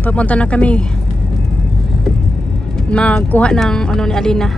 Papunta na kami magkuha ng ano ni Alina.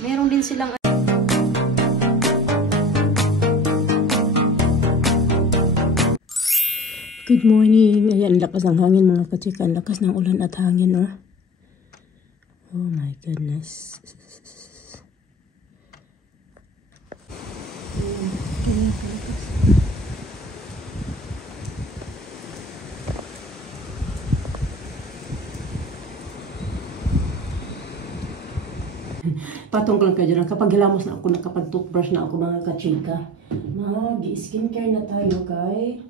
Meron din silang good morning. Ayan, lakas ng hangin mga kachika. Lakas ng ulan at hangin, oh. Oh my goodness. Patong ko lang kayo dyan. Kapag hilamos na ako, nakapag-toothbrush na ako mga kachika. Mag-skincare na tayo kay...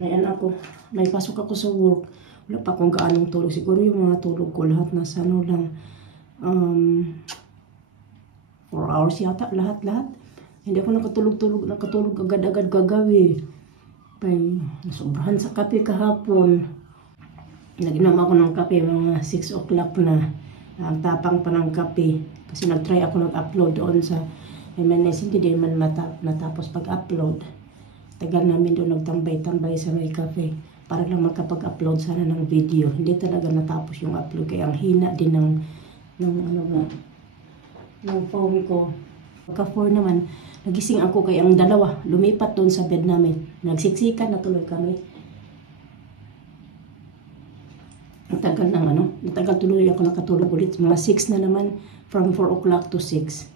Ayan ako. May pasok ako sa work. Wala pa akong gaanong tulog. Siguro yung mga tulog ko lahat nasa ano lang 4 hours yata. Lahat. Hindi ako nakatulog agad-agad gagawi. Kaya nasobrahan sa kape kahapon. Naginom ako ng kape mga 6 o'clock na. Ang tapang pa ng kape. Kasi nag-try ako nag-upload doon sa MNS. Hindi din man natapos pag-upload. Tagal namin doon nagtambay-tambay sa may cafe. Para lang makapag-upload sana ng video. Hindi talaga natapos yung upload. Kaya ang hina din ng phone ko. Pagka 4 naman, nagising ako kaya ang dalawa. Lumipat doon sa bed namin. Nagsiksikan na tuloy kami. Natagal tuloy ako nakatulog ulit. Mga 6 na naman, from 4 o'clock to 6.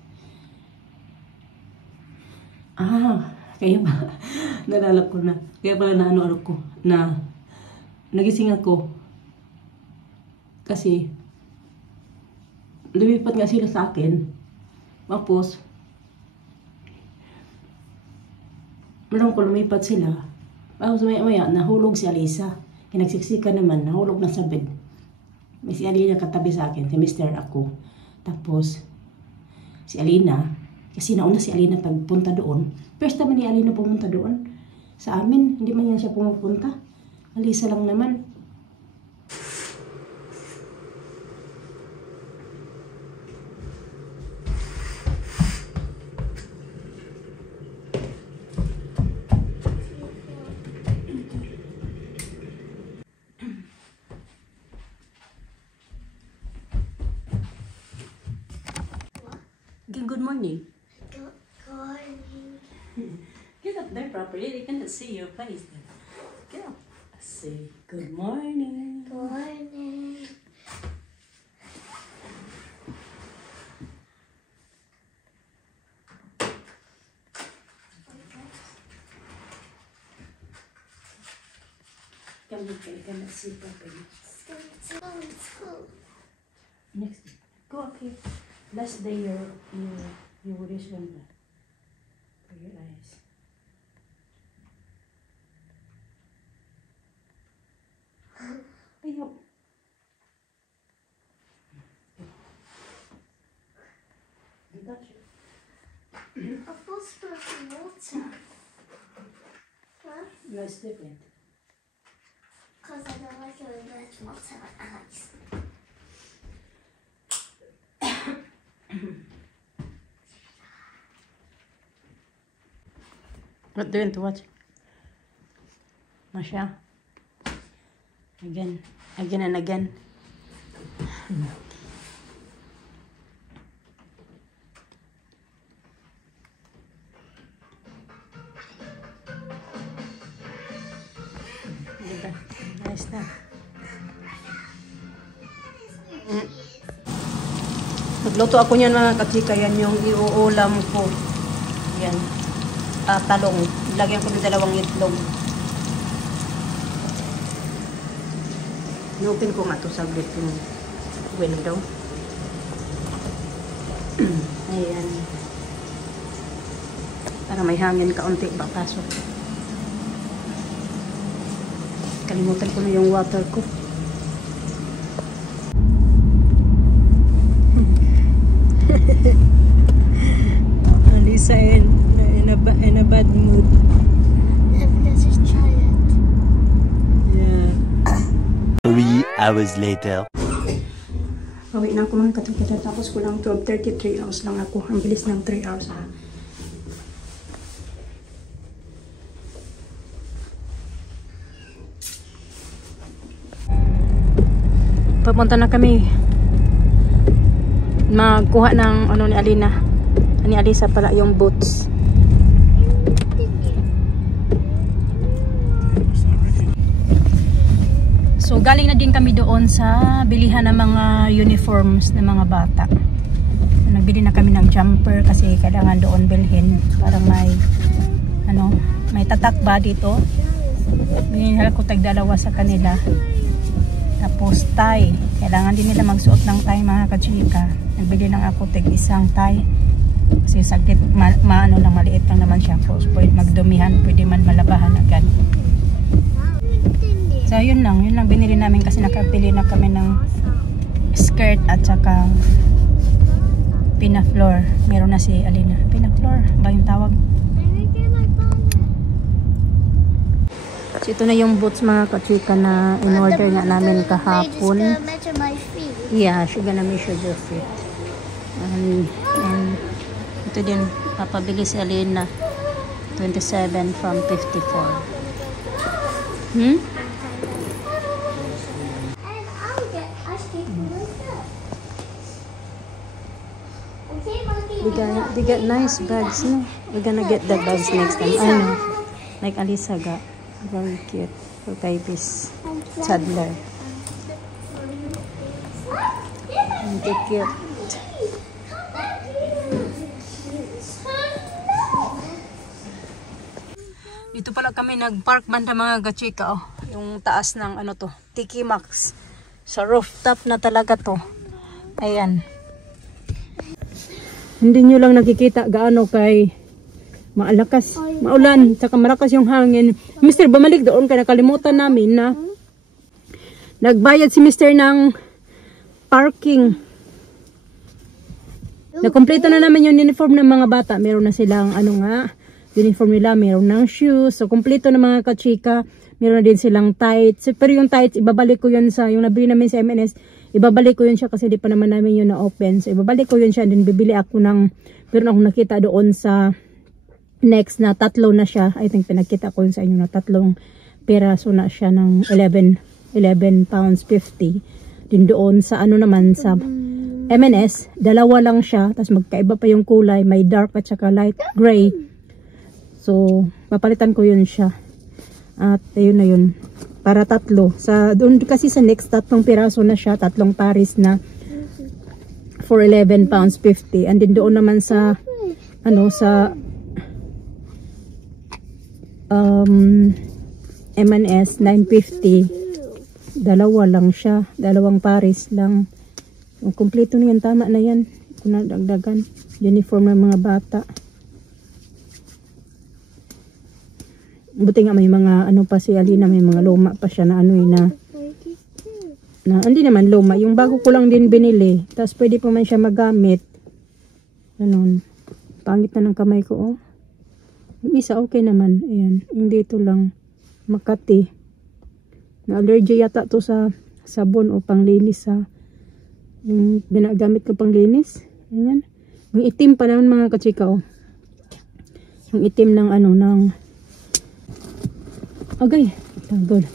Kaya ba, nalala ko na. Kaya pala nagising ako. Kasi, lumipat nga sila sa akin. Tapos, malang ko lumipat sila. Tapos maya, nahulog si Alisa. Kinagsiksika naman, nahulog na sa bed. May si Alina katabi sa akin, si Mr. ako. Tapos, si Alina, kasi nauna si Alina pagpunta doon. First naman ni Alina pumunta doon. Sa amin, hindi man yan siya pumupunta. Alisa lang naman. Good morning. Good morning. Get up there properly. They can't see your face. Get up. Say good morning. Good morning. Come look, I cannot see properly. Let's go. Next, go up here. Last day your this one for your eyes. Ayaw. I got you. I'm supposed to put some water. Huh? No, it's different. Because I don't like it when there's water on ice. What doing to watch? Masha. Again and again. Diba? Nice na. Nagluto ako niyan mga kachika. Yan yung iuulam ko. Yan. Talong. Lagyan ko ng 2 itlog. Inutin ko nga ito saglit yung window. Ayan. Para may hangin kaunti ba pasok. Kalimutan ko na yung water ko. Alisa in a bad mood. Yeah, because he's tired. Yeah. 3 hours later. Bawi na ako mga kachika. Tapos ko lang 12:33 hours lang ako. Ang bilis ng 3 hours ha. Papunta na kami magkuha ng ano ni Alina, ni Alisa pala, yung boots. So galing na din kami doon sa bilihan ng mga uniforms ng mga bata. Nagbili na kami ng jumper kasi kailangan doon bilhin para may ano, may tatak ba dito. Binili ko tag-dalawa sa kanila. Tapos tie, kailangan din nila magsuot ng tie mga kachika. Nagbili lang ako tig-isang tie kasi saglit maano lang, maliit lang naman siya. Pwede magdumihan, pwede man malabahan agad. So yun lang binili namin kasi nakapili na kami ng skirt at saka pinaflor. Meron na si Alina. Pinaflor ba yung tawag? So ito na yung boots mga kachika na in-order nga namin kahapon. Yeah, she's gonna measure your feet. And ito din, papabili si Alina. 27 from 54. They got nice bags, no? We're gonna get the bags next time. I know. Like Alisa got. Very cute for babies. Toddler. And they're cute. Dito pala kami nag-park banda mga kachika. Oh. Yung taas ng ano to, Tiki Max. Sa rooftop na talaga to. Ayan. Hindi nyo lang nakikita gaano kay maalakas, maulan, saka malakas yung hangin. Mister, bumalik doon kaya nakalimutan namin na nagbayad si Mister ng parking. Nakompleto na naman yung uniform ng mga bata. Meron na silang ano nga, uniform nila, meron ng shoes. So, kompleto na mga kachika. Meron na din silang tights. Pero yung tights, ibabalik ko yun sa, yung nabili namin sa MNS, ibabalik ko yun siya kasi di pa naman namin yun na-open. So, ibabalik ko yun siya. Then, bibili ako ng, pero akong nakita doon sa next na tatlo na siya. I think pinakita ko yun sa inyo na tatlong peraso na siya ng 11 pounds 50. Din doon sa ano naman sa MNS, dalawa lang siya. Tapos magkaiba pa yung kulay. May dark at saka light gray. So, papalitan ko yun siya. At ayun na yun. Para tatlo. Sa, doon kasi sa next tatlong piraso na siya. Tatlong paris na for 11 pounds 50. And din doon naman sa ano sa M&S 950, dalawa lang siya, dalawang pares lang. So, kompleto na yan, tama na yan kung nadagdagan. Uniform ng mga bata. Buti nga may mga ano pa si Alina, may mga luma pa siya na ano na hindi naman luma, yung bago ko lang din binili, tapos pwede pa man siya magamit. Ganun, pangit na ng kamay ko. Oh, yung isa okay naman. Ayan. Yung dito lang. Makati. Na-allergy yata to sa sabon o panglinis sa yung ginagamit ko panglinis. Ayan. Yung itim pa naman mga kachika. Oh. Yung itim ng ano ng okay. Good.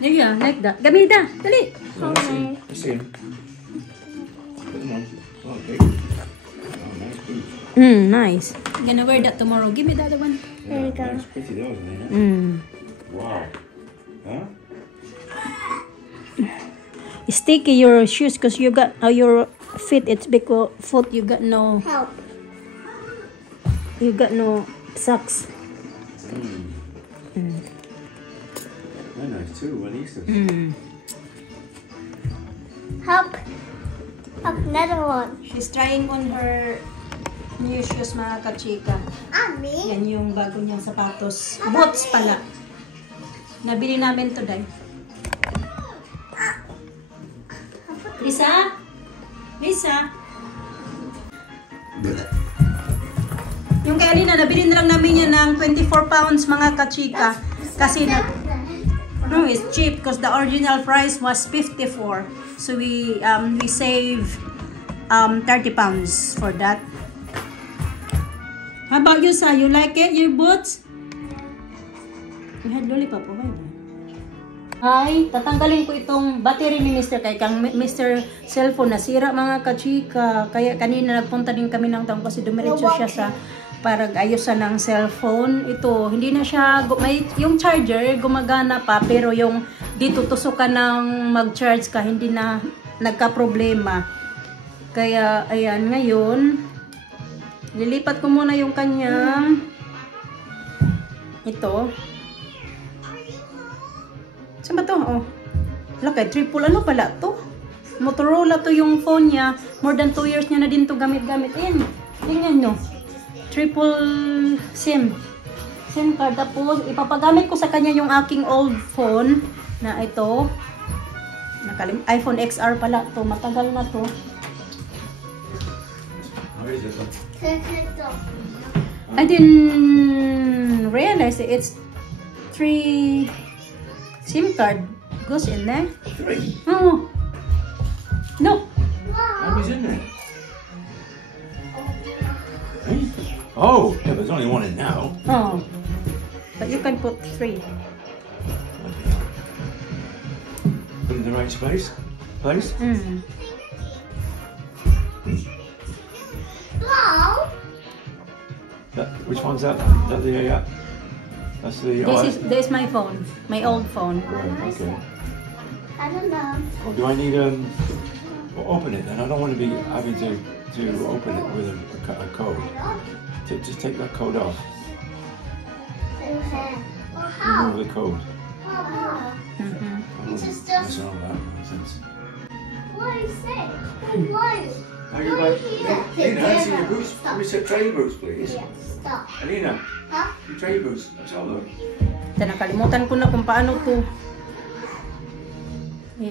There you are. Like that. Gamida. Dali. Nice. I'm gonna wear that tomorrow. Give me the other one. There you go. That's pretty though, isn't it? Wow. Huh? Sticky your shoes because you got your feet. It's because foot you got no. Help. You got no socks. Very nice too. What is this? Help. Help, another one. She's trying on her new shoes mga kachika. Me? Yan yung bago niyang sapatos. Boots pala. Nabili namin to dahil. Lisa? Lisa? Yung kay Alina, nabili na lang namin yan ng 24 pounds mga kachika. Kasi na... No, it's cheap because the original price was 54. So we save 30 pounds for that. How about you, Sa? You like it? Your boots? You had lollipop. Ay, tatanggalin ko itong battery ni Mr. Kay kang Mr. Cellphone nasira mga kachika. Kaya kanina nagpunta din kami ng taong kasi dumiretso siya sa para ayusan ng cellphone. Ito, hindi na siya, yung charger gumagana pa pero yung dito tusukan ng mag-charge ka, hindi na nagka-problema. Kaya, ayan, ngayon, lilipat ko muna yung kanyang ito. Saan ba to? Oh. Laki, triple ano pala to? Motorola to yung phone niya. More than 2 years niya na din to gamit-gamit. Ayan, tingnan nyo. Triple SIM card. Tapos, ipapagamit ko sa kanya yung aking old phone na ito. iPhone XR pala to. Matagal na to. I didn't realize it. It's 3 SIM card goes in there. 3? Oh. No. How many's in there? Hey? Oh, yeah, there's only one in now. Oh. But you can put 3. Put in the right place? Mm. Which one's that? Is that the, that's the... This is my phone. My old phone. Right, okay. I don't know. Well, do I need well, open it then? I don't want to be having to open it with a code. Just take that code off. Okay. Well, how? Remove the code. Mm-hmm. It's just That's all that nonsense. what I say. Why? How you like? Alina, I see your boots. Let me say trade boots, please. Yeah, stop. Alina, Huh? your trade boots. Let's have a look. Nakalimutan ko na kung paano to.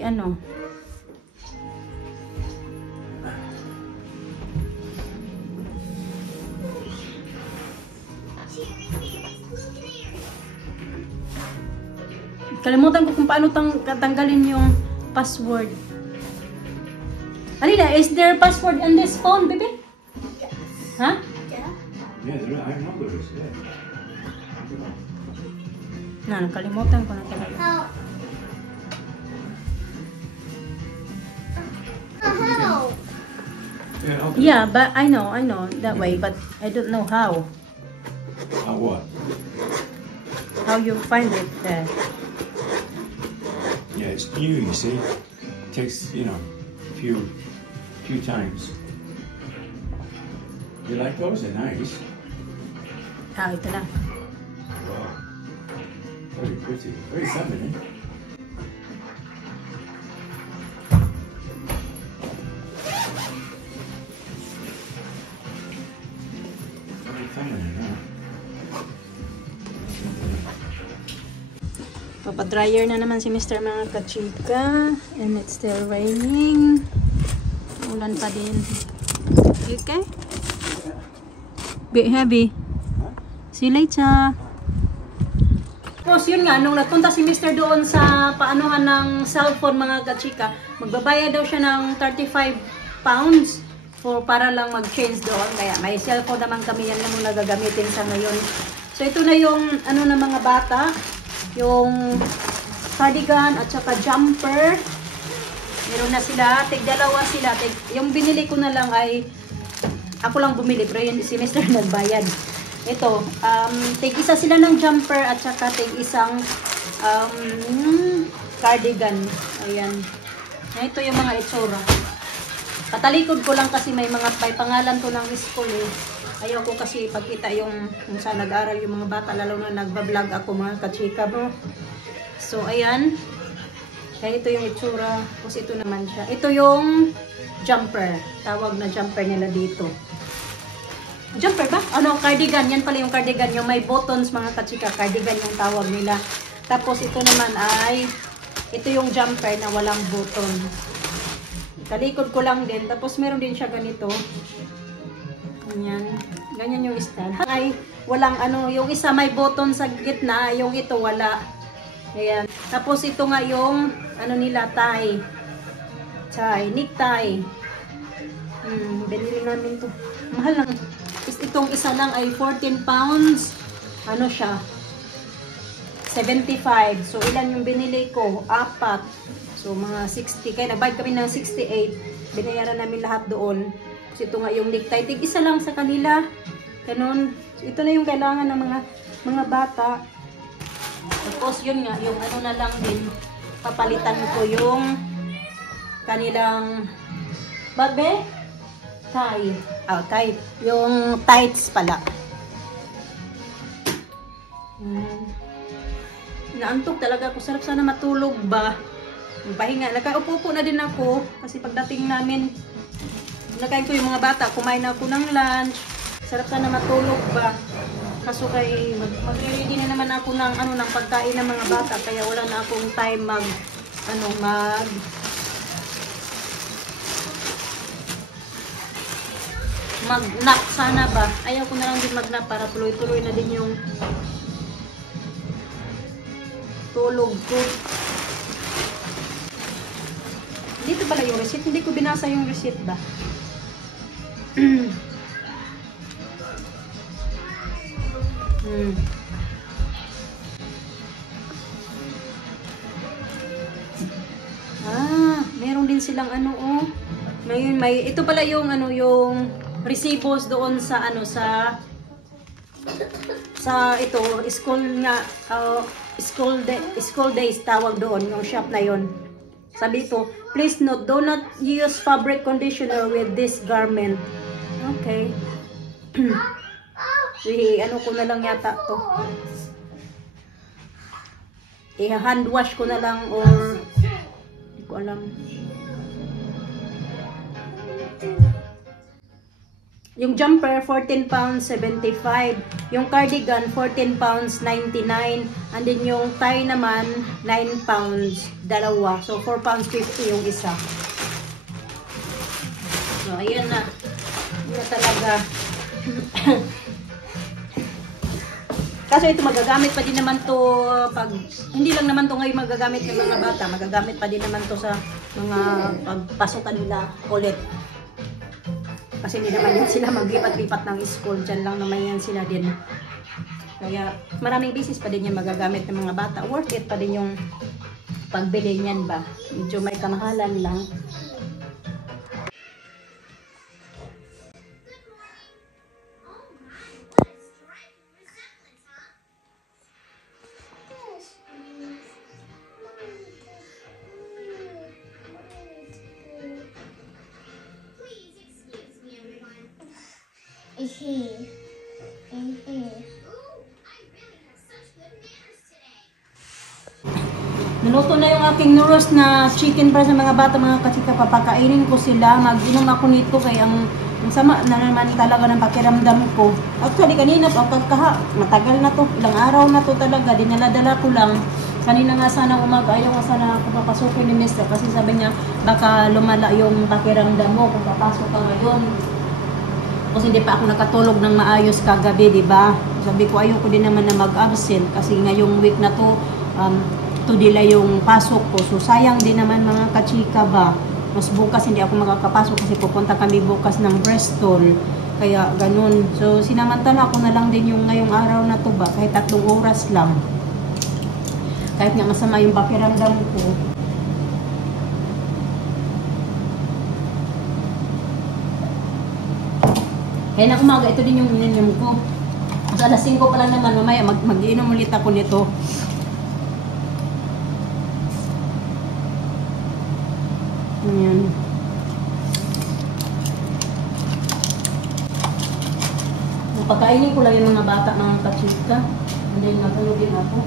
Ano. Kalimutan ko kung paano tanggalin yung password. Alina, is there password on this phone, baby? Yes. Huh? Yeah. Yeah, I know there is. Yeah. Nakalimutan ko na talaga. How? How? Yeah. Okay. Yeah, but I know that way, but I don't know how. What? How you find it there. Yeah, it's new. You see, it takes a few times. You like those? They're nice. Ito na. Wow. Very pretty. Very feminine. Very feminine, huh? Papadryer na naman si Mr. mga kachika. And it's still raining. Ulan pa din. Okay? Bit heavy. See you later. Tapos yun nga, nung nagpunta si Mr. doon sa paanuhan ng cellphone mga kachika, magbabayad daw siya ng 35 pounds para lang mag-change doon. Kaya may cellphone naman kami, yan lang muna gagamitin sa ngayon. So ito na yung ano na mga bata, yung cardigan at saka jumper. Meron na sila, tig-dalawa sila. Yung binili ko na lang ay ako lang bumili, pero yun si Mr. nagbayad. Ito, tig-isa sila ng jumper at saka tig-isang cardigan. Ayan. Ito yung mga itsura. Patalikod ko lang kasi may pangalan to ng school eh. Ayaw ko kasi pagkita yung kung saan nag-aral yung mga bata, lalo na nagbablog ako mga kachika bro. So, ayan. Kaya ito yung itsura. Tapos ito naman siya. Ito yung jumper. Tawag na jumper nila dito. Jumper ba? Ano, cardigan. Yan pala yung cardigan. Yung may buttons mga kachika. Cardigan yung tawag nila. Tapos ito naman ay, ito yung jumper na walang button. Talikod ko lang din. Tapos meron din siya ganito. Ganyan. Ganyan yung stand. Ay, walang ano, yung isa may button sa gitna, yung ito wala. Ayan. Tapos ito nga yung ano nila, tie. Necktie. Binili namin to. Mahal lang. Itong isa lang ay 14 pounds. Ano siya? 75. So, ilan yung binili ko? 4. So, mga 60. Kaya nagbayad kami ng 68. Binayaran namin lahat doon. Kasi ito nga yung necktie. Tig isa lang sa kanila. Ganun. So, ito na yung kailangan ng mga bata. Tapos, yun nga. Yung ano na lang din. Papalitan ko yung kanilang babe? Tie. Tie. Yung tights pala. Naantok talaga ako. Sarap sana matulog ba? Pahinga. Nakaupo-upo na din ako. Kasi pagdating namin, nakain ko yung mga bata. Kumain na ako ng lunch. Sarap sana matulog ba? Kaso kay magre-ready na naman ako ng ng pagkain ng mga bata. Kaya wala na akong time mag-nap sana ba? Ayaw ko na lang din mag-nap para tuloy-tuloy na din yung tulog ko. Dito pala yung receipt. Hindi ko binasa yung receipt ba? Meron din silang ito pala yung yung recibos doon sa ito school nga school days tawag doon yung shop na yon. Sabi ito, please note, do not use fabric conditioner with this garment. Okay. Ko na lang yata to. Hand wash ko na lang or hindi ko alam. Yung jumper, 14 pounds 75. Yung cardigan, 14 pounds 99. And then yung tie naman, 9 pounds, dalawa. So, 4 pounds 50 yung isa. So, ayan na. Ayan na talaga. Kaso ito, magagamit pa din naman to pag, hindi lang naman to ngayon magagamit ng mga bata. Magagamit pa din naman to sa mga pagpasukan nila ulit. Kasi hindi naman yan sila maglipat-lipat ng school. Diyan lang naman yan sila din. Kaya maraming beses pa din yan magagamit ng mga bata. Worth it pa din yung pagbili niyan ba. Medyo may kamahalan lang. Naluto na yung aking nuros na chicken para sa mga bata, mga kachika. Papakainin ko sila. Mag-inom ako nito kaya ang sama na naman talaga ng pakiramdam ko. Actually, kanina matagal na to. Ilang araw na to talaga. Dinala-dala ko lang. Kanina nga sana umaga, ayaw nga sana ako papasukin ni Mr. Kasi sabi niya, baka lumala yung pakiramdam mo kung papasok ka ngayon. Kasi hindi pa ako nakatulog ng maayos kagabi, di ba? Sabi ko, ayoko din naman na mag-absent kasi ngayong week na to, delay yung pasok ko. So, sayang din naman mga kachika ba. Mas bukas hindi ako makakapasok kasi pupunta kami bukas ng Bristol. Kaya ganun. So, sinamantala ko na lang din yung ngayong araw na to ba. Kahit 3 oras lang. Kahit nga masama yung pakiramdam ko. Kaya na umaga, ito din yung ininom ko. So, alas 5 pa lang naman, mamaya mag-inom ulit ako nito. Ayan. Napakainin ko lang yung mga bata, mga kachika. And then, natulog din ako.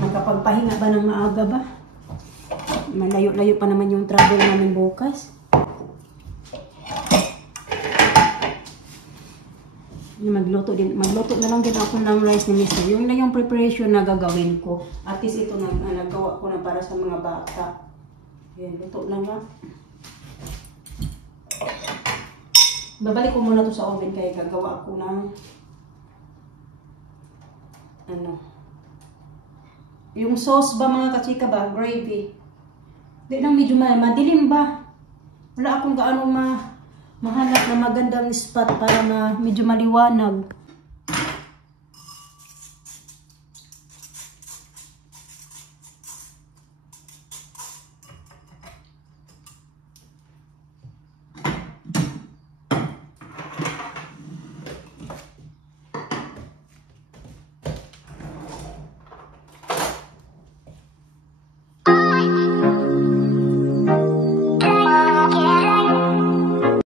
Nakapagpahinga ba ng maaga ba? Malayo-layo pa naman yung travel namin bukas. Magluto na lang din ako ng rice ni Mr. Yung na yung preparation na gagawin ko. At least ito na nagawa ko na para sa mga bata. Ayan, luto lang nga. Babalik ko muna to sa oven kaya gagawa ako ng ano, yung sauce ba mga kachika ba, gravy. Di lang medyo madilim ba? Wala akong gaano mahanap na magandang spot para medyo maliwanag.